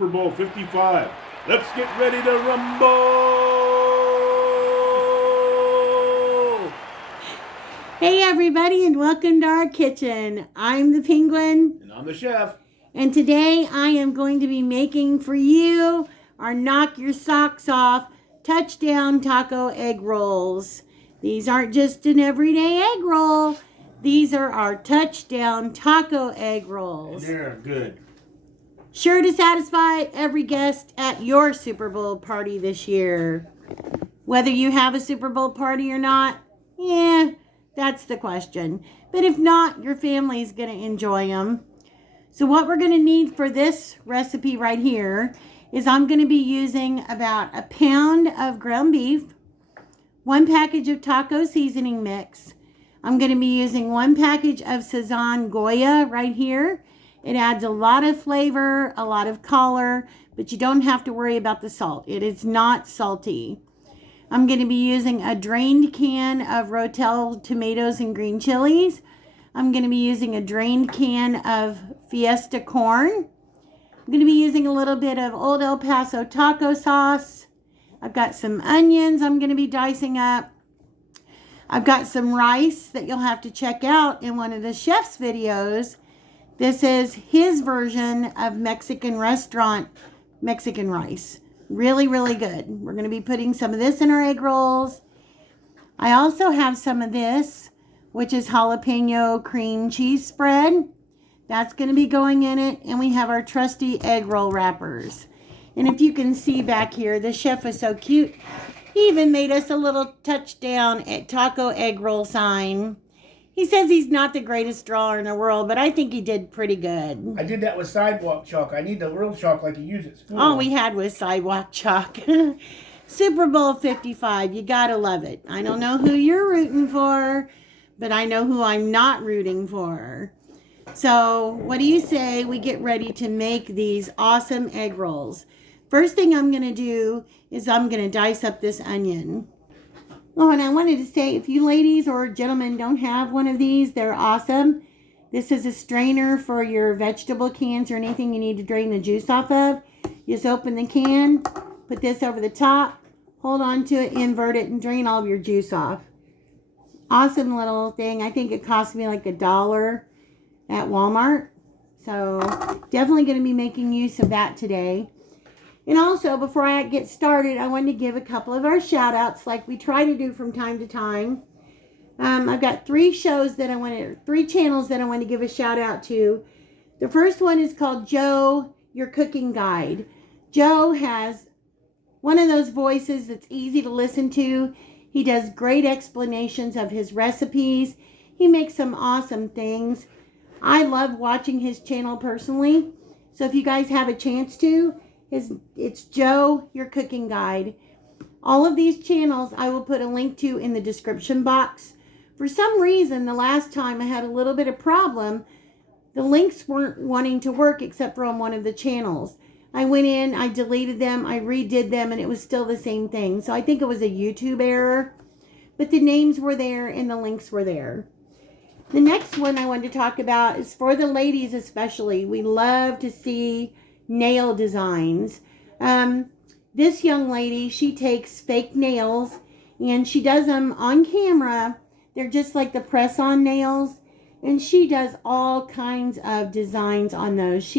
Super Bowl 55. Let's get ready to rumble! Hey everybody, and welcome to our kitchen. I'm the Penguin. And I'm the chef. And today I am going to be making for you our knock your socks off touchdown taco egg rolls. These aren't just an everyday egg roll. These are our touchdown taco egg rolls. And they're good. Sure to satisfy every guest at your Super Bowl party this year. Whether you have a Super Bowl party or not, that's the question. But if not, your family's going to enjoy them. So what we're going to need for this recipe right here is I'm going to be using about a pound of ground beef, 1 package of taco seasoning mix. I'm going to be using 1 package of Sazón Goya right here. It adds a lot of flavor, a lot of color, but you don't have to worry about the salt. It is not salty. I'm going to be using a drained can of Rotel tomatoes and green chilies. I'm going to be using a drained can of Fiesta corn. I'm going to be using a little bit of Old El Paso taco sauce. I've got some onions I'm going to be dicing up. I've got some rice that you'll have to check out in one of the chef's videos. This is his version of Mexican restaurant Mexican rice. Really, really good. We're going to be putting some of this in our egg rolls. I also have some of this, which is jalapeno cream cheese spread. That's going to be going in it. And we have our trusty egg roll wrappers. And if you can see back here, the chef is so cute. He even made us a little touchdown at taco egg roll sign. He says he's not the greatest drawer in the world, but I think he did pretty good. I did that with sidewalk chalk. I need the real chalk like you use at school. All we had was sidewalk chalk. Super Bowl 55, you gotta love it. I don't know who you're rooting for, but I know who I'm not rooting for. So what do you say we get ready to make these awesome egg rolls? First thing I'm going to do is I'm going to dice up this onion. Oh, and I wanted to say, if you ladies or gentlemen don't have one of these, they're awesome. This is a strainer for your vegetable cans or anything you need to drain the juice off of. You just open the can, put this over the top, hold on to it, invert it, and drain all of your juice off. Awesome little thing. I think it cost me like $1 at Walmart. So definitely going to be making use of that today. And also, before I get started, I wanted to give a couple of our shout outs like we try to do from time to time. I've got 3 channels that I want to give a shout out to. The first one is called Joe, Your Cooking Guide. Joe has one of those voices that's easy to listen to. He does great explanations of his recipes. He makes some awesome things. I love watching his channel personally. So if you guys have a chance to, it's Joe, Your Cooking Guide. All of these channels I will put a link to in the description box. For some reason, the last time I had a little bit of problem. The links weren't wanting to work except for on one of the channels. I went in, I deleted them, I redid them, and it was still the same thing. So I think it was a YouTube error. But the names were there and the links were there. The next one I wanted to talk about is for the ladies especially. We love to see nail designs. This young lady, she takes fake nails and she does them on camera. They're just like the press-on nails, and she does all kinds of designs on those.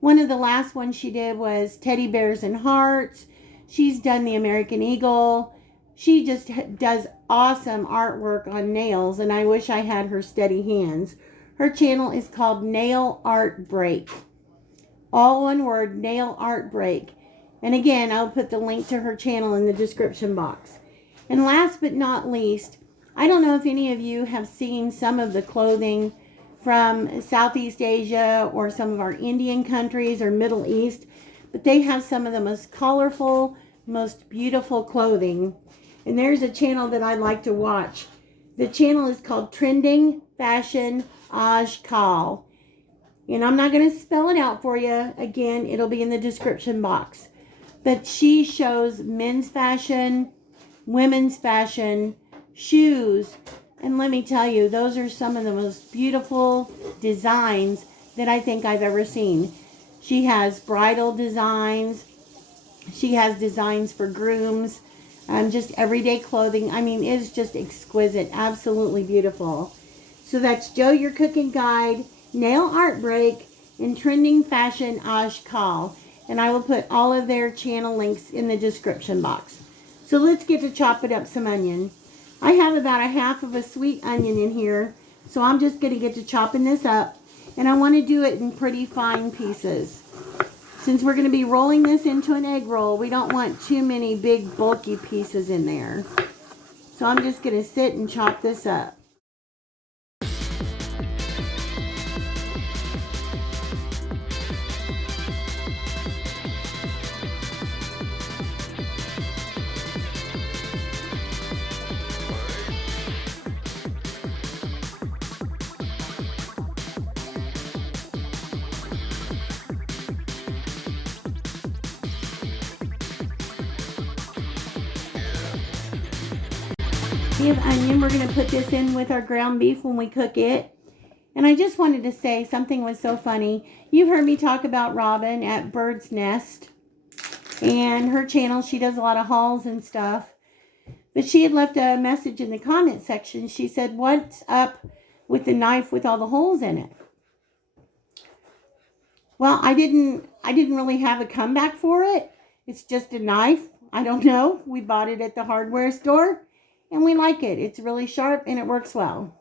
One of the last ones she did was teddy bears and hearts. She's done the American Eagle. She just does awesome artwork on nails, and I wish I had her steady hands. Her channel is called NailArtBreak. All one word, NailArtBreak. And again, I'll put the link to her channel in the description box. And last but not least, I don't know if any of you have seen some of the clothing from Southeast Asia or some of our Indian countries or Middle East, but they have some of the most colorful, most beautiful clothing. And there's a channel that I like to watch. The channel is called Trending Fashion Ajkal. And I'm not going to spell it out for you. Again, it'll be in the description box. But she shows men's fashion, women's fashion, shoes. And let me tell you, those are some of the most beautiful designs that I think I've ever seen. She has bridal designs. She has designs for grooms. Just everyday clothing. I mean, it's just exquisite. Absolutely beautiful. So that's Joe Your Cooking Guide, NailArtBreak, and Trending Fashion Ajkal. And I will put all of their channel links in the description box. So let's get to chopping up some onion. I have about a half of a sweet onion in here. So I'm just going to get to chopping this up. And I want to do it in pretty fine pieces. Since we're going to be rolling this into an egg roll, we don't want too many big bulky pieces in there. So I'm just going to sit and chop this up. We have onion. We're going to put this in with our ground beef when we cook it. And I just wanted to say something was so funny. You've heard me talk about Robin at Bird's Nest. And her channel, she does a lot of hauls and stuff. But she had left a message in the comment section. She said, "What's up with the knife with all the holes in it?" Well, I didn't really have a comeback for it. It's just a knife. I don't know. We bought it at the hardware store. And we like it. It's really sharp and it works well.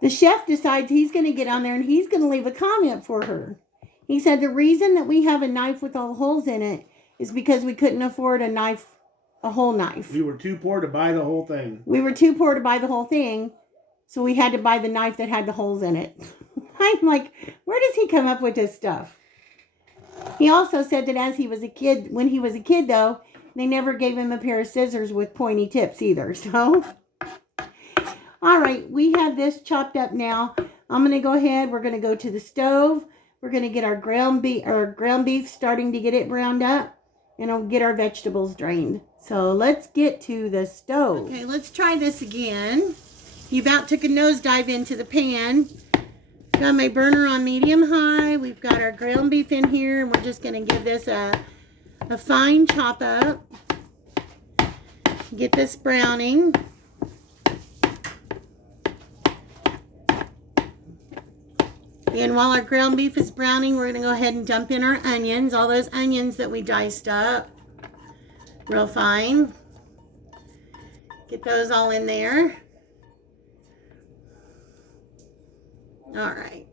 The chef decides he's going to get on there and he's going to leave a comment for her. He said the reason that we have a knife with all the holes in it is because we couldn't afford a whole knife. We were too poor to buy the whole thing. We were too poor to buy the whole thing, so we had to buy the knife that had the holes in it. I'm like, where does he come up with this stuff? He also said that when he was a kid though, they never gave him a pair of scissors with pointy tips either. So, all right, we have this chopped up now. I'm going to go ahead. We're going to go to the stove. We're going to get our ground beef starting to get it browned up. And I'll get our vegetables drained. So let's get to the stove. Okay, let's try this again. You about took a nosedive into the pan. Got my burner on medium high. We've got our ground beef in here. And we're just going to give this a fine chop up. Get this browning. And while our ground beef is browning, we're going to go ahead and dump in our onions. All those onions that we diced up. Real fine. Get those all in there. All right.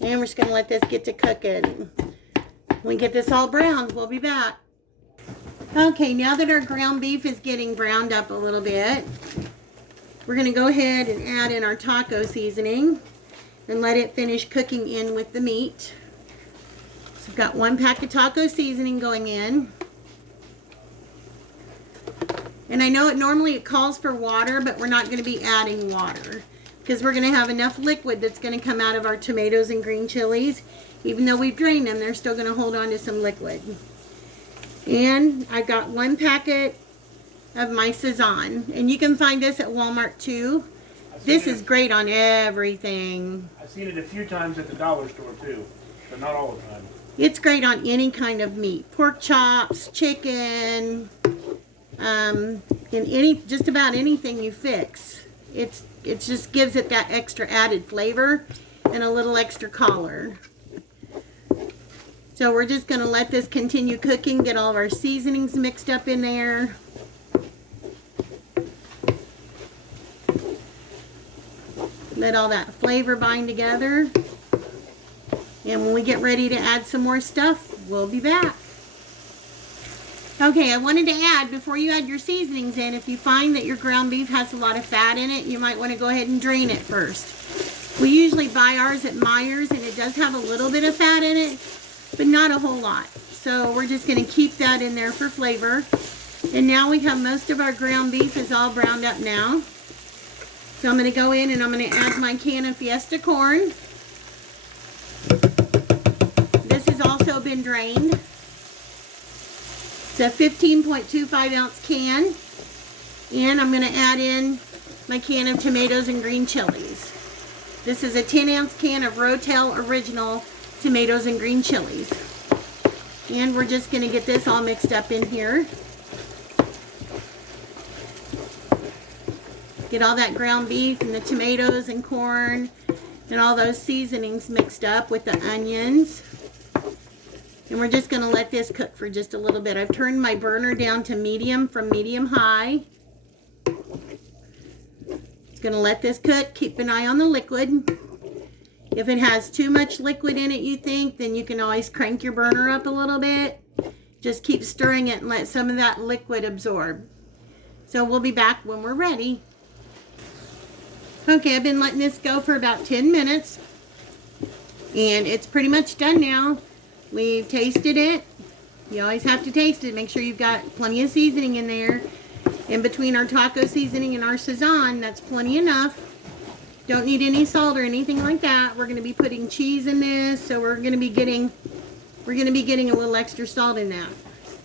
And we're just going to let this get to cooking. When we get this all browned, we'll be back. Okay, now that our ground beef is getting browned up a little bit, we're going to go ahead and add in our taco seasoning and let it finish cooking in with the meat. So I've got 1 pack of taco seasoning going in. And I know normally it calls for water, but we're not going to be adding water because we're going to have enough liquid that's going to come out of our tomatoes and green chilies. Even though we've drained them, they're still going to hold on to some liquid. And I got 1 packet of my Sazón. And you can find this at Walmart too. This is great on everything. I've seen it a few times at the dollar store too, but not all the time. It's great on any kind of meat. Pork chops, chicken, and just about anything you fix. It just gives it that extra added flavor and a little extra color. So we're just going to let this continue cooking, get all of our seasonings mixed up in there. Let all that flavor bind together. And when we get ready to add some more stuff, we'll be back. Okay, I wanted to add, before you add your seasonings in, if you find that your ground beef has a lot of fat in it, you might want to go ahead and drain it first. We usually buy ours at Meijer's, and it does have a little bit of fat in it, but not a whole lot. So we're just going to keep that in there for flavor. And now we have most of our ground beef is all browned up now. So I'm going to go in and I'm going to add my can of Fiesta corn. This has also been drained. It's a 15.25 ounce can. And I'm going to add in my can of tomatoes and green chilies. This is a 10-ounce can of Rotel Original tomatoes and green chilies. And we're just going to get this all mixed up in here. Get all that ground beef and the tomatoes and corn and all those seasonings mixed up with the onions. And we're just going to let this cook for just a little bit. I've turned my burner down to medium from medium high. It's going to let this cook. Keep an eye on the liquid. If it has too much liquid in it, you think, then you can always crank your burner up a little bit. Just keep stirring it and let some of that liquid absorb. So we'll be back when we're ready. Okay, I've been letting this go for about 10 minutes. And it's pretty much done now. We've tasted it. You always have to taste it. Make sure you've got plenty of seasoning in there. In between our taco seasoning and our Sazón, that's plenty enough. Don't need any salt or anything like that. We're going to be putting cheese in this, so we're going to be getting a little extra salt in that.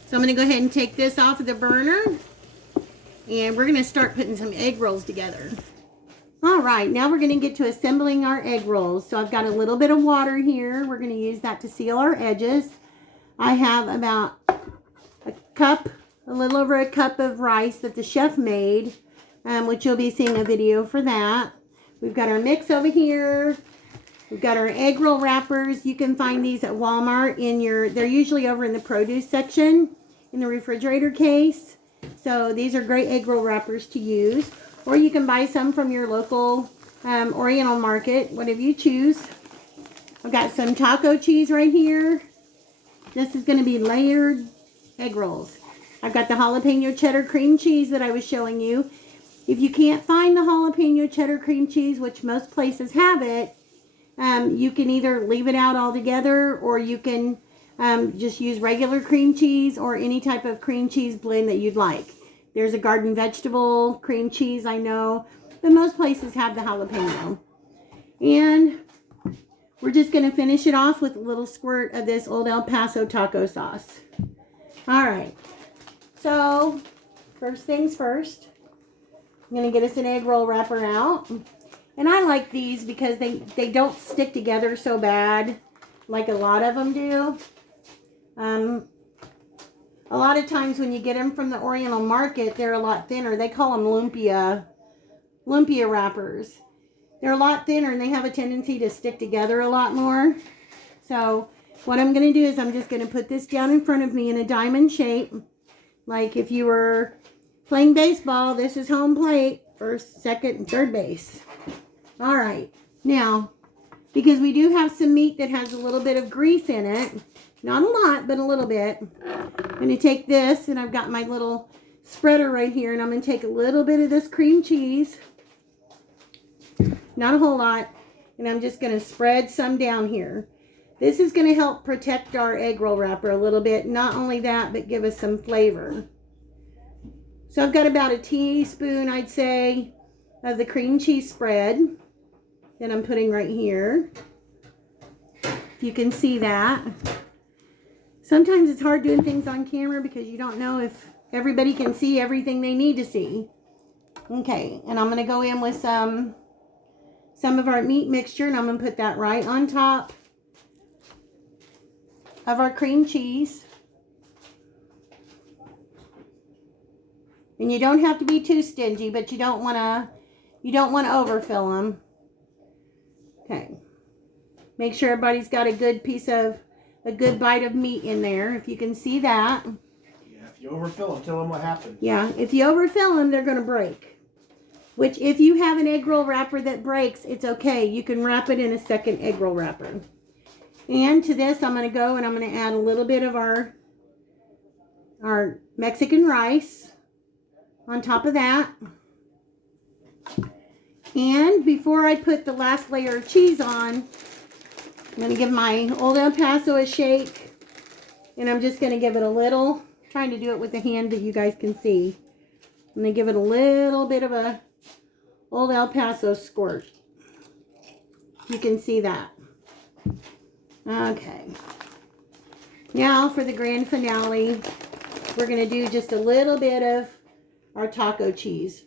So I'm going to go ahead and take this off of the burner, and we're going to start putting some egg rolls together. All right, now we're going to get to assembling our egg rolls. So I've got a little bit of water here. We're going to use that to seal our edges. I have about a little over a cup of rice that the chef made, which you'll be seeing a video for that. We've got our mix over here. We've got our egg roll wrappers. You can find these at Walmart they're usually over in the produce section in the refrigerator case. So these are great egg roll wrappers to use. Or you can buy some from your local Oriental market, whatever you choose. I've got some taco cheese right here. This is going to be layered egg rolls. I've got the jalapeno cheddar cream cheese that I was showing you. If you can't find the jalapeno cheddar cream cheese, which most places have it, you can either leave it out altogether, or you can just use regular cream cheese or any type of cream cheese blend that you'd like. There's a garden vegetable cream cheese, I know, but most places have the jalapeno. And we're just going to finish it off with a little squirt of this Old El Paso taco sauce. All right. So, first things first, I'm going to get us an egg roll wrapper out. And I like these because they don't stick together so bad like a lot of them do. A lot of times when you get them from the Oriental market, they're a lot thinner. They call them lumpia wrappers. They're a lot thinner and they have a tendency to stick together a lot more. So what I'm going to do is I'm just going to put this down in front of me in a diamond shape. Like if you were playing baseball, this is home plate, first, second, and third base. All right. Now, because we do have some meat that has a little bit of grease in it, not a lot, but a little bit, I'm going to take this, and I've got my little spreader right here, and I'm going to take a little bit of this cream cheese, not a whole lot, and I'm just going to spread some down here. This is going to help protect our egg roll wrapper a little bit. Not only that, but give us some flavor. So I've got about a teaspoon, I'd say, of the cream cheese spread that I'm putting right here. If you can see that. Sometimes it's hard doing things on camera because you don't know if everybody can see everything they need to see. Okay, and I'm going to go in with some of our meat mixture, and I'm going to put that right on top of our cream cheese. And you don't have to be too stingy, but you don't want to overfill them. Okay. Make sure everybody's got a good bite of meat in there, if you can see that. Yeah, if you overfill them, tell them what happens. Yeah, if you overfill them, they're going to break. Which, if you have an egg roll wrapper that breaks, it's okay. You can wrap it in a second egg roll wrapper. And to this, I'm going to go and I'm going to add a little bit of our Mexican rice on top of that. And before I put the last layer of cheese on, I'm going to give my Old El Paso a shake. And I'm just going to give it a little, trying to do it with the hand that you guys can see. I'm going to give it a little bit of a Old El Paso squirt. You can see that. Okay. Now for the grand finale, we're going to do just a little bit of our taco cheese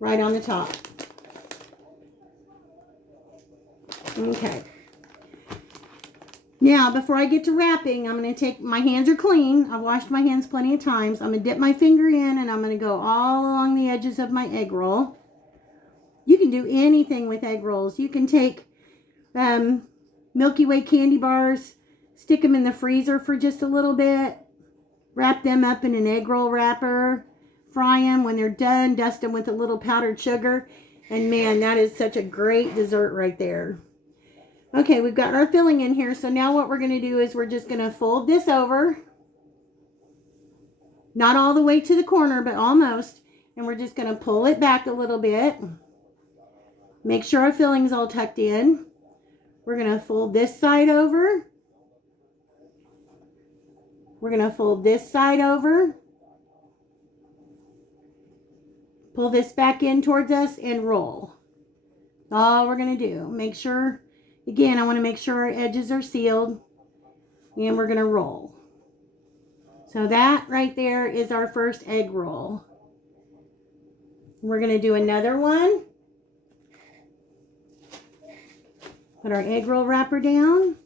right on the top. Okay. Now, before I get to wrapping, I'm going to take, my hands are clean. I've washed my hands plenty of times. I'm going to dip my finger in and I'm going to go all along the edges of my egg roll. You can do anything with egg rolls. You can take Milky Way candy bars, stick them in the freezer for just a little bit, wrap them up in an egg roll wrapper, fry them. When they're done, dust them with a little powdered sugar. And man, that is such a great dessert right there. Okay, we've got our filling in here. So now what we're going to do is we're just going to fold this over. Not all the way to the corner, but almost. And we're just going to pull it back a little bit. Make sure our filling's all tucked in. We're going to fold this side over. We're going to fold this side over. Pull this back in towards us and roll. That's all we're going to do. Make sure, again, I want to make sure our edges are sealed. And we're going to roll. So that right there is our first egg roll. We're going to do another one. Put our egg roll wrapper down.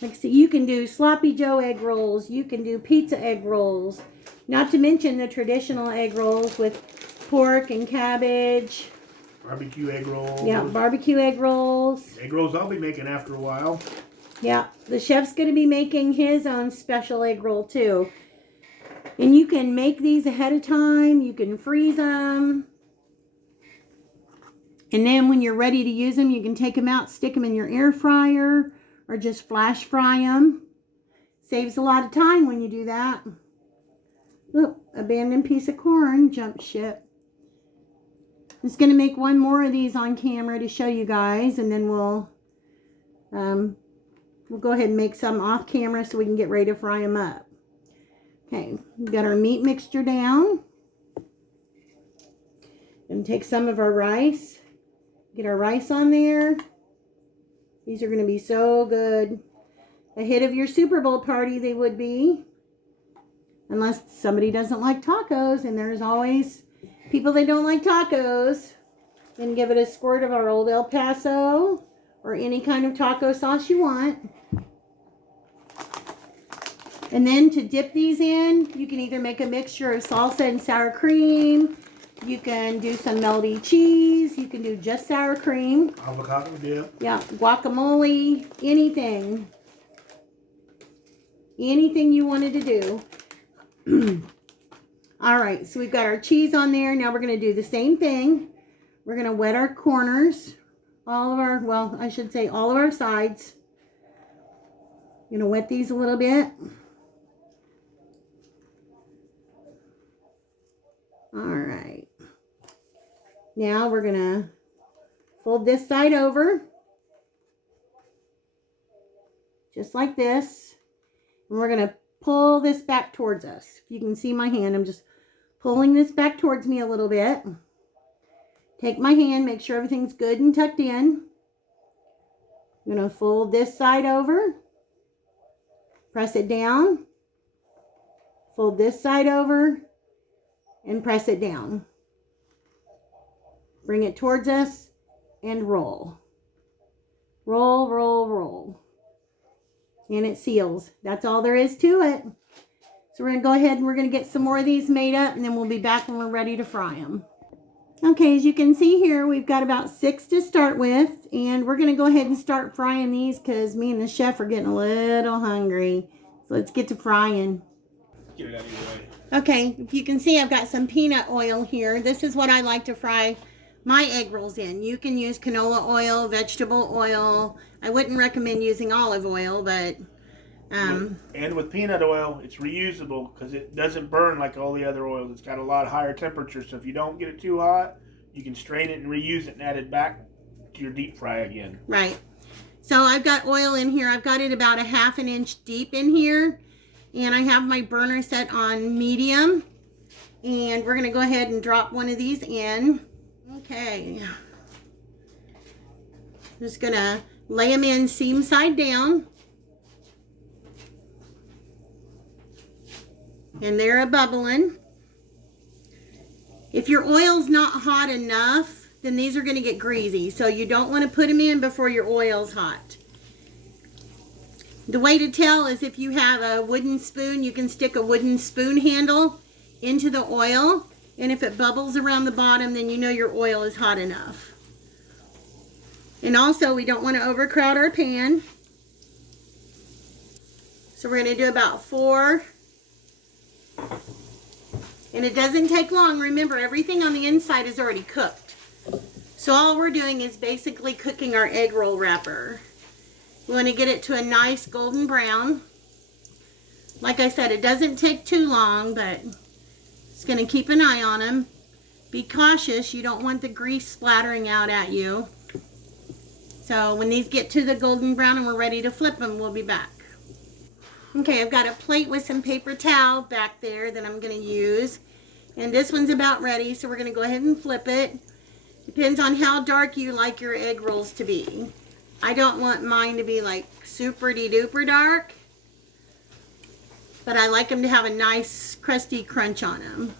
Like, so you can do sloppy Joe egg rolls. You can do pizza egg rolls. Not to mention the traditional egg rolls with pork and cabbage. Barbecue egg rolls. Yeah, barbecue egg rolls. Egg rolls I'll be making after a while. Yeah, the chef's going to be making his own special egg roll too. And you can make these ahead of time. You can freeze them. And then when you're ready to use them, you can take them out, stick them in your air fryer, or just flash fry them. Saves a lot of time when you do that. Look, abandoned piece of corn, jump ship. I'm just going to make one more of these on camera to show you guys, and then we'll go ahead and make some off camera so we can get ready to fry them up. Okay, we've got our meat mixture down. And take some of our rice. Get our rice on there. These are going to be so good. Ahead of your Super Bowl party, they would be. Unless somebody doesn't like tacos, and there's always people that don't like tacos. Then give it a squirt of our old El Paso or any kind of taco sauce you want. And then to dip these in, you can either make a mixture of salsa and sour cream. You can do some melty cheese. You can do just sour cream. Avocado dip. Yeah, guacamole, anything. Anything you wanted to do. All right, so we've got our cheese on there. Now we're going to do the same thing. We're going to wet our corners. All of our, well, I should say all of our sides. I'm going to wet these a little bit. All right. Now we're going to fold this side over. Just like this. And we're going to pull this back towards us. If you can see my hand, I'm just pulling this back towards me a little bit. Take my hand, make sure everything's good and tucked in. I'm going to fold this side over. Press it down. Fold this side over. And press it down. Bring it towards us and roll. Roll, roll, roll. And it seals. That's all there is to it. So we're going to go ahead and we're going to get some more of these made up, and then we'll be back when we're ready to fry them. Okay, as you can see here, we've got about 6 to start with, and we're going to go ahead and start frying these because me and the chef are getting a little hungry. So let's get to frying. Get it out of your way. Okay, if you can see, I've got some peanut oil here. This is what I like to fry my egg rolls in. You can use canola oil, vegetable oil. I wouldn't recommend using olive oil, but... and with peanut oil, it's reusable because it doesn't burn like all the other oils. It's got a lot higher temperature, so if you don't get it too hot, you can strain it and reuse it and add it back to your deep fry again. Right. So I've got oil in here. I've got it about a 1/2 inch deep in here. And I have my burner set on medium. And we're going to go ahead and drop one of these in. Okay. Just going to lay them in seam side down. And they're a bubbling. If your oil's not hot enough, then these are going to get greasy. So you don't want to put them in before your oil's hot. The way to tell is if you have a wooden spoon, you can stick a wooden spoon handle into the oil. And if it bubbles around the bottom, then you know your oil is hot enough. And also, we don't want to overcrowd our pan. So we're going to do about 4. And it doesn't take long. Remember, everything on the inside is already cooked. So all we're doing is basically cooking our egg roll wrapper. We want to get it to a nice golden brown. Like I said, it doesn't take too long, but it's going to keep an eye on them. Be cautious. You don't want the grease splattering out at you. So when these get to the golden brown and we're ready to flip them, we'll be back. Okay, I've got a plate with some paper towel back there that I'm going to use. And this one's about ready, so we're going to go ahead and flip it. Depends on how dark you like your egg rolls to be. I don't want mine to be like super-de-duper dark, but I like them to have a nice crusty crunch on them.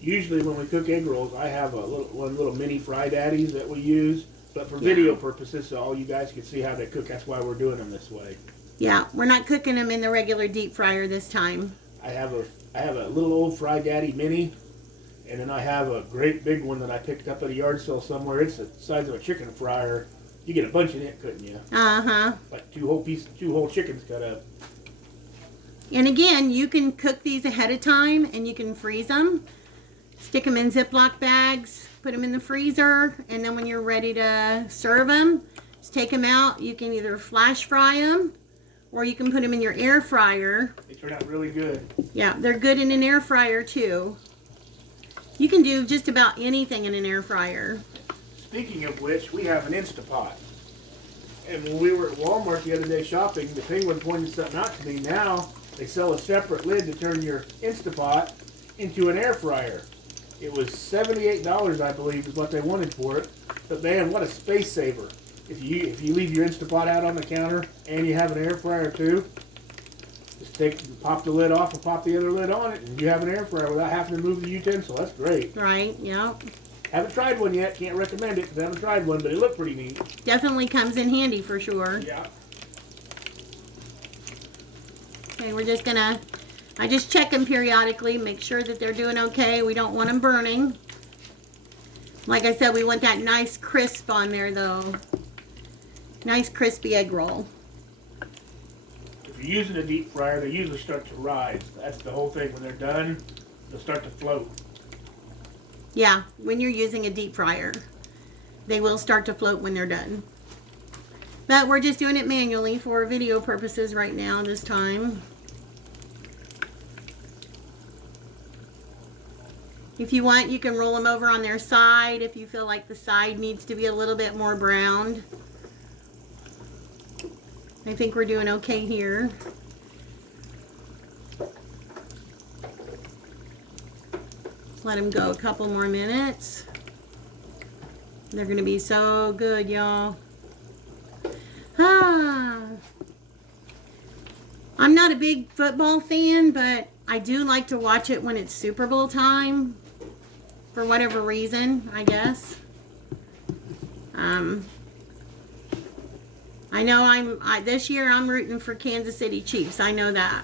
Usually when we cook egg rolls, I have one little mini fry daddies that we use, but for video purposes, so all you guys can see how they cook, that's why we're doing them this way. Yeah, we're not cooking them in the regular deep fryer this time. I have a little old fry daddy mini, and then I have a great big one that I picked up at a yard sale somewhere. It's the size of a chicken fryer. You get a bunch in it, couldn't you? Uh-huh. Like two whole chickens cut up. And again, you can cook these ahead of time and you can freeze them. Stick them in Ziploc bags, put them in the freezer, and then when you're ready to serve them, just take them out. You can either flash fry them or you can put them in your air fryer. They turn out really good. Yeah, they're good in an air fryer too. You can do just about anything in an air fryer. Speaking of which, we have an Instapot. And when we were at Walmart the other day shopping, the Penguin pointed something out to me. Now they sell a separate lid to turn your Instapot into an air fryer. It was $78, I believe, is what they wanted for it. But man, what a space saver! If you leave your Instapot out on the counter and you have an air fryer too, just pop the lid off and pop the other lid on it, and you have an air fryer without having to move the utensil. That's great. Right? Yeah. Haven't tried one yet. Can't recommend it because I haven't tried one, but it looked pretty neat. Definitely comes in handy for sure. Yeah. Okay, we're just gonna, I just check them periodically, make sure that they're doing okay. We don't want them burning. Like I said, we want that nice crisp on there though. Nice crispy egg roll. If you're using a deep fryer, they usually start to rise. That's the whole thing. When they're done, they'll start to float. Yeah, when you're using a deep fryer, they will start to float when they're done. But we're just doing it manually for video purposes right now this time. If you want, you can roll them over on their side if you feel like the side needs to be a little bit more browned. I think we're doing okay here. Let them go a couple more minutes. They're going to be so good, y'all. I'm not a big football fan, but I do like to watch it when it's Super Bowl time. For whatever reason, I guess. I know this year I'm rooting for Kansas City Chiefs. I know that.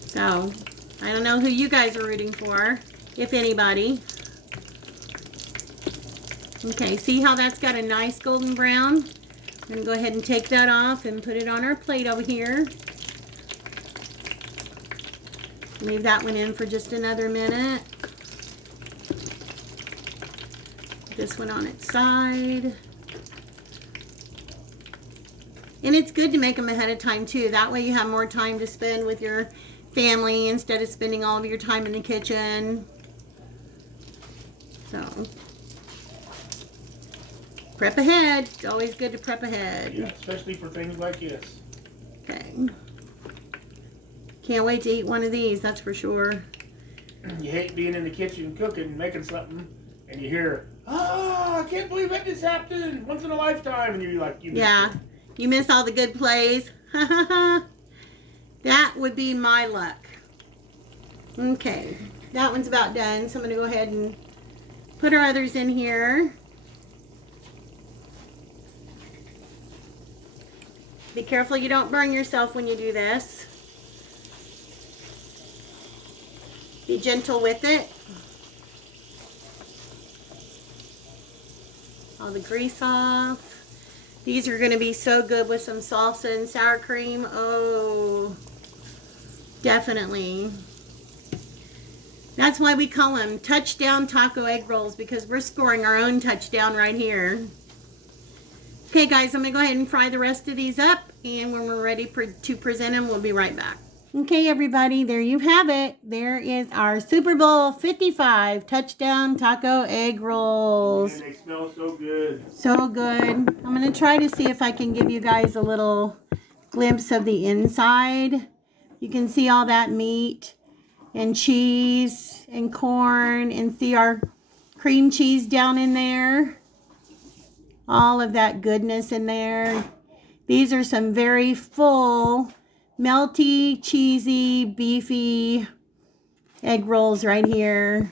So, I don't know who you guys are rooting for, if anybody. Okay, see how that's got a nice golden brown? I'm going to go ahead and take that off and put it on our plate over here. Leave that one in for just another minute. Put this one on its side. And it's good to make them ahead of time too. That way you have more time to spend with your family instead of spending all of your time in the kitchen. So, prep ahead. It's always good to prep ahead. Yeah, especially for things like this. Okay. Can't wait to eat one of these, that's for sure. You hate being in the kitchen cooking, making something, and you hear, I can't believe that just happened. Once in a lifetime. And you're like, You miss all the good plays. That would be my luck. Okay, that one's about done, so I'm going to go ahead and put our others in here. Be careful you don't burn yourself when you do this. Be gentle with it. All the grease off. These are going to be so good with some salsa and sour cream. Oh, definitely. That's why we call them touchdown taco egg rolls, because we're scoring our own touchdown right here. Okay, guys, I'm going to go ahead and fry the rest of these up, and when we're ready to present them, we'll be right back. Okay, everybody, there you have it. There is our Super Bowl 55 touchdown taco egg rolls. Man, they smell so good. So good. I'm going to try to see if I can give you guys a little glimpse of the inside. You can see all that meat and cheese and corn, and see our cream cheese down in there. All of that goodness in there. These are some very full, melty, cheesy, beefy egg rolls right here.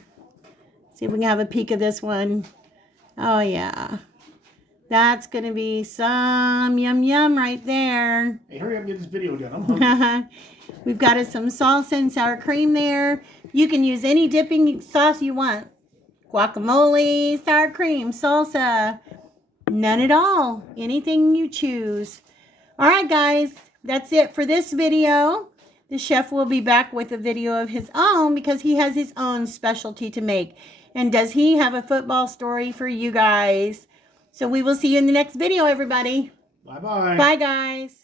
See if we can have a peek of this one. Oh yeah. That's going to be some yum yum right there. Hey, hurry up and get this video done. I'm hungry. We've got us some salsa and sour cream there. You can use any dipping sauce you want. Guacamole, sour cream, salsa. None at all. Anything you choose. All right, guys. That's it for this video. The chef will be back with a video of his own, because he has his own specialty to make. And does he have a football story for you guys? So we will see you in the next video, everybody. Bye-bye. Bye, guys.